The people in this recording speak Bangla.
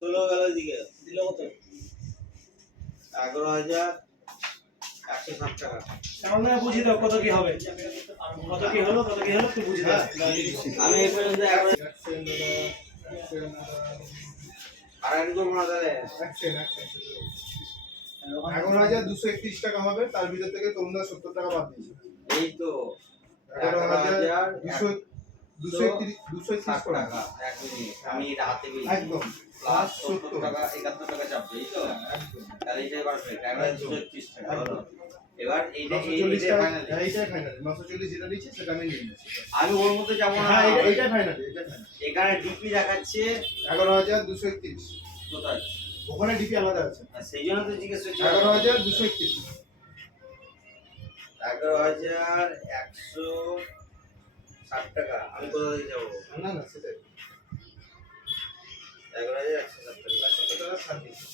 ষোলো গেল দিকে দিল কত? 11,160 টাকা। সামনে বুঝিয়ে দাও কত কি হবে, কত কি হলো একটু বুঝিয়ে দাও। আমি এই পর্যন্ত আর করবো না তাহলে। 11,231 টাকা হবে, তার ভিতর থেকে তরুণদা 70 টাকা বাদ দিয়েছে। এই তো 11,231 টাকা। এক মিনিট, আমি এটা হাতে পেয়েছি। একদম প্লাস 70 টাকা 71 টাকা চাপবে, এই তো? একদম তাহলে এটাই পারফেক্ট। 11,231 টাকা হলো। এবার এইটা 940 টাকা ফাইনাল। এইটাই ফাইনাল। 940 যেটা দিয়েছি সেটা আমি নিয়ে নিয়েছি। আমি ওর মধ্যে যাবো না। হ্যাঁ এইটাই ফাইনাল, এইটাই ফাইনাল। এখানে ডিপি দেখাচ্ছে 11,231। কোথায়? ওখানে ডিপি আলাদা আছে। সেই জন্য তো জিজ্ঞেস করছি। 11,231। 11,160 টাকা। আমি কোথা থেকে যাবো? না না সেটাই। 11,160 টাকা। 70 টাকা ছাড় দিয়েছি।